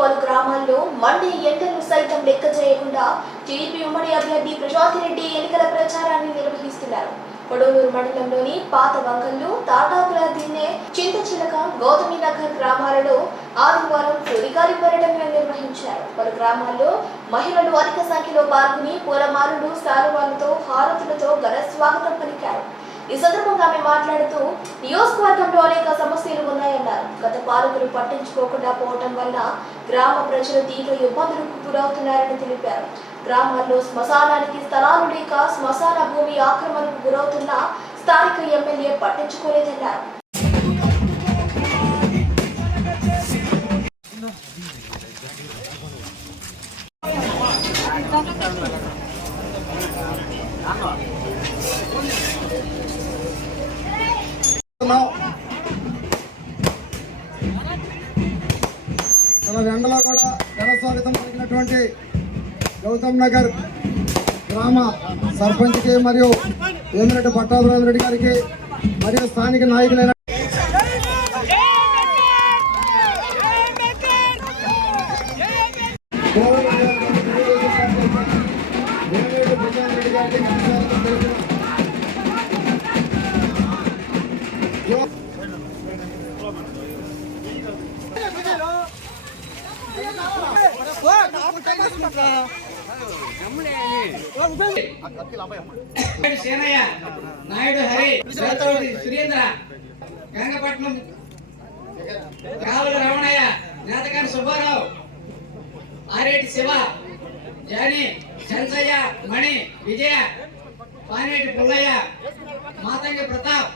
పలు గ్రామాల్లో మండే ఎండలు సైతం లెక్క చేయకుండా టీడీపీ ఉమ్మడి అభ్యర్థి ప్రజాతిరెడ్డి ఎన్నికల ప్రచారాన్ని నిర్వహిస్తున్నారు. కొడవలూరు మండలంలోని పాత వంకల్లు తాటాకుల దిన్నె చింతచిలక గౌతమి నగర్ గ్రామాలలో ఆదివారం తొలిగాలి పర్యటనలు నిర్వహించారు. పలు గ్రామాల్లో మహిళలు అధిక సంఖ్యలో పాల్గొని పూలమాలలు సారువాలతో హారతులతో ఘన స్వాగతం పలికారు. ఈ సందర్భంగా ఆమె మాట్లాడుతూ నియోజకవర్గంలో అనేక సమస్యలు ఉన్నాయన్నారు. గత పాలకులు పట్టించుకోకుండా పోవటం వల్ల గ్రామ ప్రజలు తీవ్ర ఇబ్బందులకు గురవుతున్నారని తెలిపారు. గ్రామాల్లో శ్మశానానికి స్థలాలు లేక శ్మశాన భూమి ఆక్రమణకు గురవుతున్న స్థానిక ఎమ్మెల్యే పట్టించుకోలేదన్నారు. చేసుకున్నాం మన ఎండలో కూడా ఘన స్వాగతం పలికినటువంటి గౌతమ్ నగర్ గ్రామ సర్పంచ్కి మరియు వేమిరెడ్డి పట్టాభిరామిరెడ్డి గారికి మరియు స్థానిక నాయకులైన సేనయ్య నాయుడు హరి సురేంద్ర గంగపట్నం రావుల రమణయ్య నేతకాని సుబ్బారావు ఆరేటి శివ జాని చంచయ్య మణి విజయ పానేటి పుల్లయ్య మాతంగి ప్రతాప్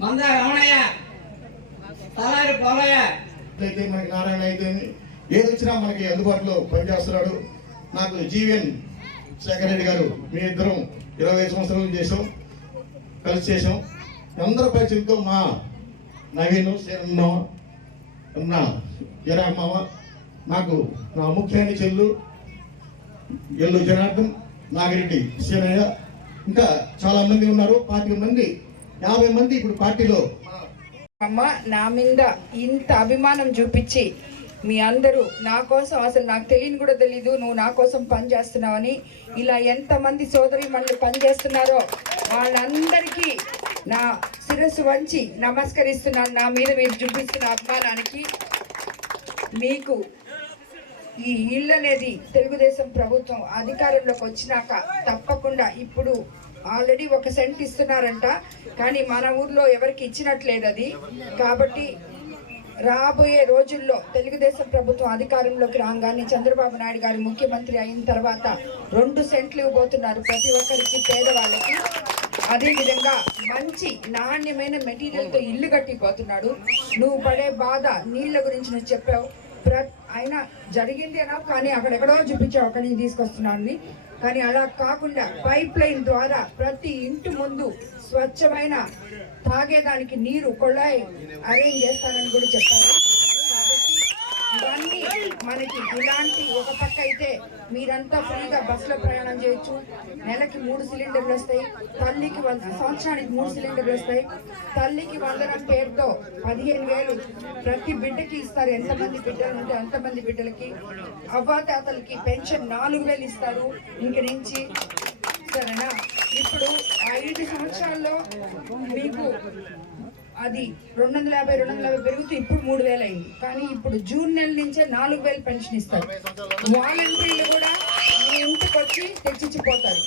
మంద రమణయ్య తలారి పోలయ్య మనకి నారాయణ అయితే ఏది వచ్చినా మనకి అందుబాటులో పనిచేస్తున్నాడు. నాకు జీవన్ శేఖర్ రెడ్డి గారు మీ ఇద్దరం ఇరవై ఐదు సంవత్సరాలు చేసాం కలిసి చేసాం అందరి పరిచయంతో మా నవీన్ శరణ ఉన్న జరామావ నాకు నా ముఖ్యాన్ని చెల్లు ఎల్లు జనార్దన్ నాగిరెడ్డి సీనయ్య ఇంకా చాలా మంది ఉన్నారు. పాతిక మంది యాభై మంది ఇప్పుడు పార్టీలో. అమ్మ నా మీద ఇంత అభిమానం చూపించి మీ అందరూ నా కోసం అసలు నాకు తెలియని కూడా తెలీదు. నువ్వు నా కోసం పని చేస్తున్నావని. ఇలా ఎంతమంది సోదరి మళ్ళీ పనిచేస్తున్నారో వాళ్ళందరికీ నా శిరస్సు వంచి నమస్కరిస్తున్నాను. నా మీద మీరు చూపిస్తున్న అభిమానానికి మీకు ఈ ఇల్లు అనేది తెలుగుదేశం ప్రభుత్వం అధికారంలోకి వచ్చినాక తప్పకుండా ఇప్పుడు ఆల్రెడీ ఒక సెంట్ ఇస్తున్నారంట. కానీ మన ఊర్లో ఎవరికి ఇచ్చినట్లేదు అది. కాబట్టి రాబోయే రోజుల్లో తెలుగుదేశం ప్రభుత్వం అధికారంలోకి రాగానే చంద్రబాబు నాయుడు గారు ముఖ్యమంత్రి అయిన తర్వాత రెండు సెంట్లు ఇవ్వబోతున్నారు ప్రతి ఒక్కరికి పేదవాళ్ళకి. అదేవిధంగా మంచి నాణ్యమైన మెటీరియల్తో ఇల్లు కట్టిపోతున్నాడు. నువ్వు పడే బాధ నీళ్ళ గురించి నువ్వు చెప్పావు. ప్ర అయినా జరిగింది అన్నావు కానీ అక్కడెక్కడో చూపించావు. అక్కడి నుంచి తీసుకొస్తున్నాను కానీ అలా కాకుండా పైప్ లైన్ ద్వారా ప్రతి ఇంటి ముందు స్వచ్ఛమైన తాగేదానికి నీరు కొళాయి అరేంజ్ చేస్తానని కూడా చెప్పారు. కాబట్టి ఇవన్నీ మనకి ఇలాంటి ఒక పక్క అయితే మీరంతా ఫ్రీగా బస్సులో ప్రయాణం చేయొచ్చు. నెలకి మూడు సిలిండర్లు వస్తాయి. తల్లికి వంద సంవత్సరానికి మూడు సిలిండర్లు వస్తాయి. తల్లికి వందనం పేరుతో పదిహేను వేలు ప్రతి బిడ్డకి ఇస్తారు. ఎంతమంది బిడ్డలు ఉంటే అంతమంది బిడ్డలకి. అవ్వాతాతలకి పెన్షన్ నాలుగు వేలు ఇస్తారు. ఇంక నుంచి సరేనా? ఇప్పుడు ఐదు సంవత్సరాల్లో మీకు అది రెండు వందల యాభై రెండు వందల యాభై పెరుగుతూ ఇప్పుడు మూడు వేలు అయింది కానీ ఇప్పుడు జూన్ నెల నుంచే నాలుగు వేలు పెన్షన్ ఇస్తారు. వాలంటీర్లు కూడా మీ ఇంటికి వచ్చి తెచ్చిచ్చిపోతారు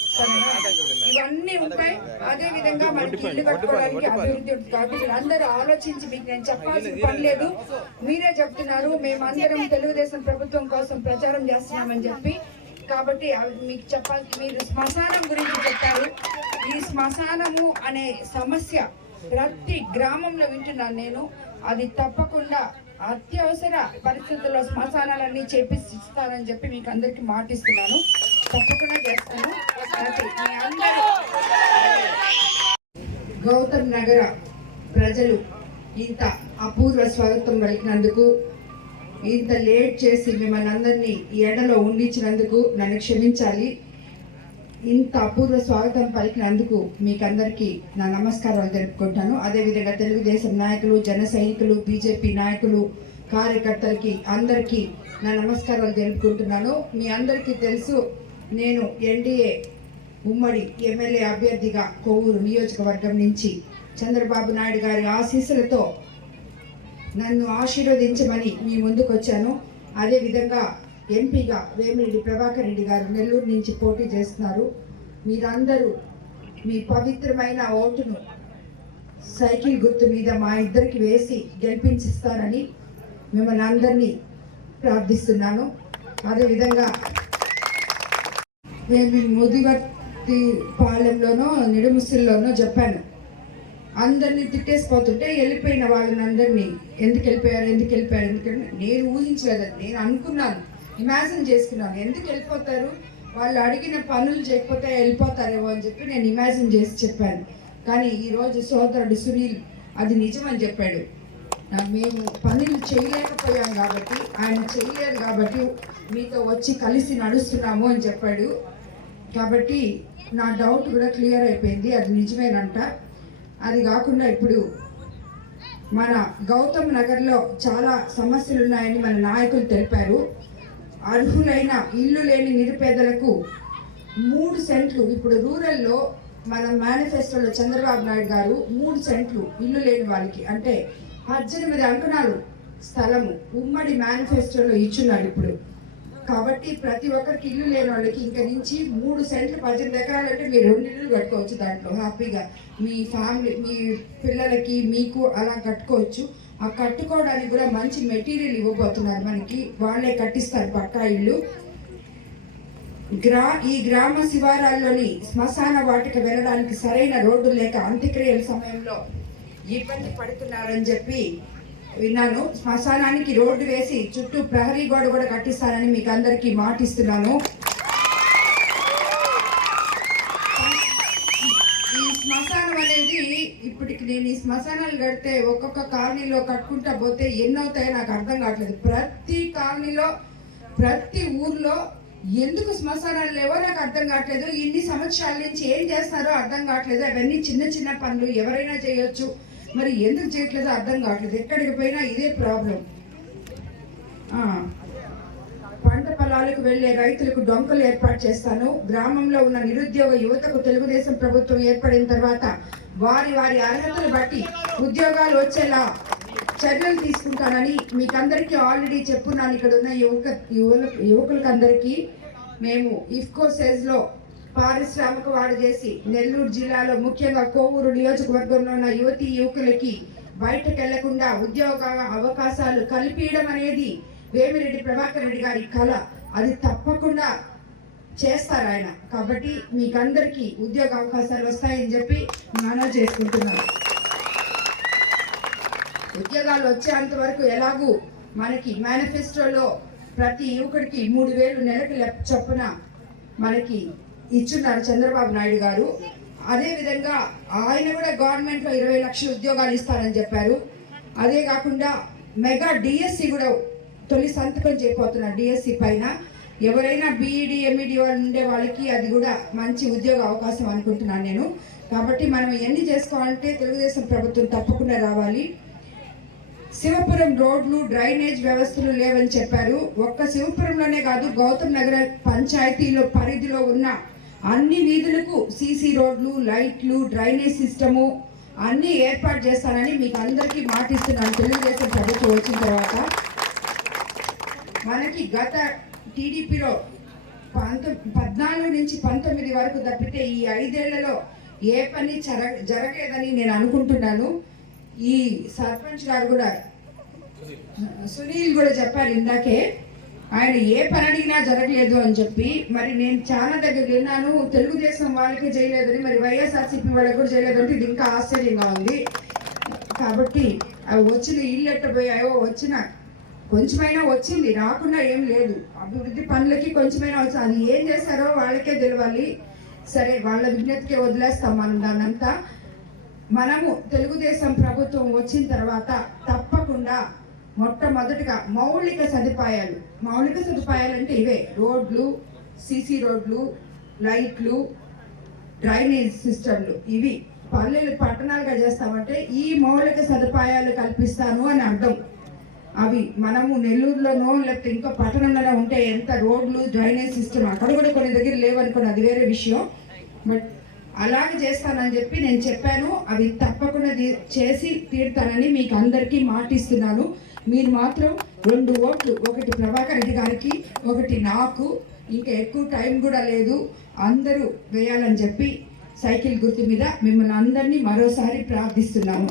ఇవన్నీ ఉంటాయి. అదే విధంగా మనకి ఇల్లు కట్టుకోవడానికి అభివృద్ధి ఉంటుంది కాబట్టి మీరందరూ ఆలోచించి మీకు నేను చెప్పాల్సిన పని లేదు. మీరే చెప్తున్నారు మేమందరం తెలుగుదేశం ప్రభుత్వం కోసం ప్రచారం చేస్తున్నామని చెప్పి. కాబట్టి మీకు చెప్పాలి మీరు శ్మశానం గురించి చెప్పారు. ఈ శ్మశానము అనే సమస్య ప్రతి గ్రామంలో వింటున్నాను నేను. అది తప్పకుండా అత్యవసర పరిస్థితుల్లో శ్మశానాలన్నీ చేపిస్తానని చెప్పి మీకు అందరికీ మాటిస్తున్నాను. తప్పకుండా చేస్తాను. మీ అందరూ గౌతమ్ నగర ప్రజలు ఇంత అపూర్వ స్వాగతం పలికినందుకు ఇంత లేట్ చేసి మిమ్మల్ని అందరినీ ఈ ఎడలో ఉండించినందుకు నన్ను క్షమించాలి. ఇంత అపూర్వ స్వాగతం పలికినందుకు మీకందరికీ నా నమస్కారాలు తెలుపుకుంటాను. అదేవిధంగా తెలుగుదేశం నాయకులు జన సైనికులు బీజేపీ నాయకులు కార్యకర్తలకి అందరికీ నా నమస్కారాలు తెలుపుకుంటున్నాను. మీ అందరికీ తెలుసు నేను ఎన్డీఏ ఉమ్మడి ఎమ్మెల్యే అభ్యర్థిగా కొవ్వూరు నియోజకవర్గం నుంచి చంద్రబాబు నాయుడు గారి ఆశీస్సులతో నన్ను ఆశీర్వదించమని మీ ముందుకు వచ్చాను అదేవిధంగా ఎంపీగా వేమిరెడ్డి ప్రభాకర్ రెడ్డి గారు నెల్లూరు నుంచి పోటీ చేస్తున్నారు. మీరందరూ మీ పవిత్రమైన ఓటును సైకిల్ గుర్తు మీద మా ఇద్దరికి వేసి గెలిపించిస్తారని మిమ్మల్ని అందరినీ ప్రార్థిస్తున్నాను. అదేవిధంగా నేను ముదివర్తి పాలెంలోనో నిడుముసిల్లోనో చెప్పాను. అందరినీ తిట్టేసిపోతుంటే వెళ్ళిపోయిన వాళ్ళని అందరినీ ఎందుకు వెళ్ళిపోయారు ఎందుకు వెళ్ళిపోయారు ఎందుకంటే నేను ఊహించలేదండి నేను అనుకున్నాను. ఇమాజిన్ చేసుకున్నాను. ఎందుకు వెళ్ళిపోతారు? వాళ్ళు అడిగిన పనులు చేయకపోతే వెళ్ళిపోతారేమో అని చెప్పి నేను ఇమాజిన్ చేసి చెప్పాను. కానీ ఈరోజు సోదరుడు సునీల్ అది నిజమని చెప్పాడు. మేము పనులు చేయలేకపోయాం కాబట్టి ఆయన చేయలేదు కాబట్టి మీతో వచ్చి కలిసి నడుస్తున్నాము అని చెప్పాడు. కాబట్టి నా డౌట్ కూడా క్లియర్ అయిపోయింది. అది నిజమేనంట. అది కాకుండా ఇప్పుడు మన గౌతమ్ నగర్లో చాలా సమస్యలు ఉన్నాయని మన నాయకులు తెలిపారు. అర్హులైన ఇల్లు లేని నిరుపేదలకు మూడు సెంట్లు. ఇప్పుడు రూరల్లో మన మేనిఫెస్టోలో చంద్రబాబు నాయుడు గారు మూడు సెంట్లు ఇల్లు లేని వాళ్ళకి. అంటే పద్దెనిమిది అంకణాలు స్థలము ఉమ్మడి మేనిఫెస్టోలో ఇచ్చున్నారు ఇప్పుడు. కాబట్టి ప్రతి ఒక్కరికి ఇల్లు లేని వాళ్ళకి ఇంకా నుంచి మూడు సెంట్లు పద్దెనిమిది ఎకరాలు అంటే మీరు రెండు ఇల్లు కట్టుకోవచ్చు దాంట్లో. హ్యాపీగా మీ ఫ్యామిలీ మీ పిల్లలకి మీకు అలా కట్టుకోవచ్చు. ఆ కట్టుకోవడానికి కూడా మంచి మెటీరియల్ ఇవ్వబోతున్నారు మనకి. వాళ్ళే కట్టిస్తారు పక్కా ఇళ్ళు గ్రా ఈ గ్రామ శివారాల్లోని శ్మశాన వాటికి వెళ్ళడానికి సరైన రోడ్డు లేక అంత్యక్రియల సమయంలో ఇబ్బంది పడుతున్నారని చెప్పి విన్నాను. శ్మశానానికి రోడ్డు వేసి చుట్టూ ప్రహరీ గోడ కూడా కట్టిస్తానని మీకు అందరికీ మాటిస్తున్నాను ఈ ఇప్పటికి నేను ఈ శ్మశానాలు కడితే ఒక్కొక్క కాలనీలో కట్టుకుంటా పోతే ఎన్నవుతాయో నాకు అర్థం కావట్లేదు. ప్రతి కాలనీలో ప్రతి ఊర్లో ఎందుకు శ్మశానాలు లేవో నాకు అర్థం కావట్లేదు. ఇన్ని సంవత్సరాల నుంచి ఏం చేస్తున్నారో అర్థం కావట్లేదు. అవన్నీ చిన్న చిన్న పనులు ఎవరైనా చేయొచ్చు. మరి ఎందుకు చేయట్లేదో అర్థం కావట్లేదు. ఎక్కడికి పోయినా ఇదే ప్రాబ్లం. పంట పొలాలకు వెళ్ళే రైతులకు డొంకలు ఏర్పాటు చేస్తాను. గ్రామంలో ఉన్న నిరుద్యోగ యువతకు తెలుగుదేశం ప్రభుత్వం ఏర్పడిన తర్వాత వారి వారి అర్హతను బట్టి ఉద్యోగాలు వచ్చేలా చర్యలు తీసుకుంటానని మీకు అందరికీ ఆల్రెడీ చెప్పున్నాను. ఇక్కడ ఉన్న యువక యువల యువకులకు అందరికీ మేము ఇఫ్కో సెజ్లో పారిశ్రామిక వాడు చేసి నెల్లూరు జిల్లాలో ముఖ్యంగా కోవూరు నియోజకవర్గంలో ఉన్న యువతి యువకులకి బయటకు వెళ్ళకుండా ఉద్యోగ అవకాశాలు కల్పించడం అనేది వేమిరెడ్డి ప్రభాకర్ రెడ్డి గారి కళ. అది తప్పకుండా చేస్తారు ఆయన. కాబట్టి మీకందరికీ ఉద్యోగ అవకాశాలు వస్తాయని చెప్పి మనవి చేసుకుంటున్నాను. ఉద్యోగాలు వచ్చేంత వరకు ఎలాగూ మనకి మేనిఫెస్టోలో ప్రతి యువకుడికి మూడు వేలు నెలకి చొప్పున మనకి ఇచ్చున్నారు చంద్రబాబు నాయుడు గారు. అదేవిధంగా ఆయన కూడా గవర్నమెంట్లో ఇరవై లక్షల ఉద్యోగాలు ఇస్తారని చెప్పారు. అదే కాకుండా మెగా డిఎస్సి కూడా తొలి సంతకం చేయబోతున్నారు డిఎస్సి పైన. ఎవరైనా బీఈడి ఎంఈడి వాళ్ళు ఉండే వాళ్ళకి అది కూడా మంచి ఉద్యోగ అవకాశం అనుకుంటున్నాను నేను. కాబట్టి మనం ఎన్ని చేసుకోవాలంటే తెలుగుదేశం ప్రభుత్వం తప్పకుండా రావాలి. శివపురం రోడ్లు డ్రైనేజ్ వ్యవస్థలు లేవని చెప్పారు. ఒక్క శివపురంలోనే కాదు గౌతమ్ నగర పంచాయతీలో పరిధిలో ఉన్న అన్ని వీధులకు సీసీ రోడ్లు లైట్లు డ్రైనేజ్ సిస్టము అన్నీ ఏర్పాటు చేస్తానని మీకు అందరికీ మాటిస్తున్నాను. తెలుగుదేశం ప్రభుత్వం వచ్చిన తర్వాత. మనకి గత టీడీపీలో పంతొమ్మిది పద్నాలుగు నుంచి పంతొమ్మిది వరకు తప్పితే ఈ ఐదేళ్ళలో ఏ పని జర జరగలేదని నేను అనుకుంటున్నాను. ఈ సర్పంచ్ గారు కూడా సునీల్ కూడా చెప్పారు ఇందాకే ఆయన ఏ పని అడిగినా జరగలేదు అని చెప్పి. మరి నేను చాలా దగ్గర విన్నాను తెలుగుదేశం వాళ్ళకి చేయలేదని మరి వైఎస్ఆర్సీపీ వాళ్ళకి కూడా చేయలేదు అంటే ఇది ఇంకా ఆశ్చర్యంగా ఉంది. కాబట్టి అవి వచ్చిన ఇల్లు ఎట్టబోయాయో వచ్చిన కొంచెమైనా వచ్చింది రాకుండా ఏం లేదు. అభివృద్ధి పనులకి కొంచెమైనా వచ్చింది అది ఏం చేస్తారో వాళ్ళకే తెలియాలి సరే వాళ్ళ విజ్ఞతకే వదిలేస్తాం మనం దాన్నంతా. మనము తెలుగుదేశం ప్రభుత్వం వచ్చిన తర్వాత తప్పకుండా మొట్టమొదటిగా మౌలిక సదుపాయాలు. మౌలిక సదుపాయాలు అంటే ఇవే. రోడ్లు సీసీ రోడ్లు లైట్లు డ్రైనేజ్ సిస్టమ్లు ఇవి పల్లెలు పట్టణాలుగా చేస్తామంటే ఈ మౌలిక సదుపాయాలు కల్పిస్తాను అని అర్థం. అవి మనము నెల్లూరులోనో లేకపోతే ఇంకో పట్టణంలోనో ఉంటే ఎంత రోడ్లు డ్రైనేజ్ సిస్టమ్ అక్కడ కూడా కొన్ని దగ్గర లేవనుకోండి అది వేరే విషయం. బట్ అలాగే చేస్తానని చెప్పి నేను చెప్పాను. అవి తప్పకుండా చేసి తీరుతానని మీకు అందరికీ మాటిస్తున్నాను. మీరు మాత్రం రెండు ఓట్లు ఒకటి ప్రభాకర్ రెడ్డి గారికి ఒకటి నాకు. ఇంకా ఎక్కువ టైం కూడా లేదు. అందరూ వేయాలని చెప్పి సైకిల్ గుర్తు మీద మిమ్మల్ని అందరినీ మరోసారి ప్రార్థిస్తున్నాను.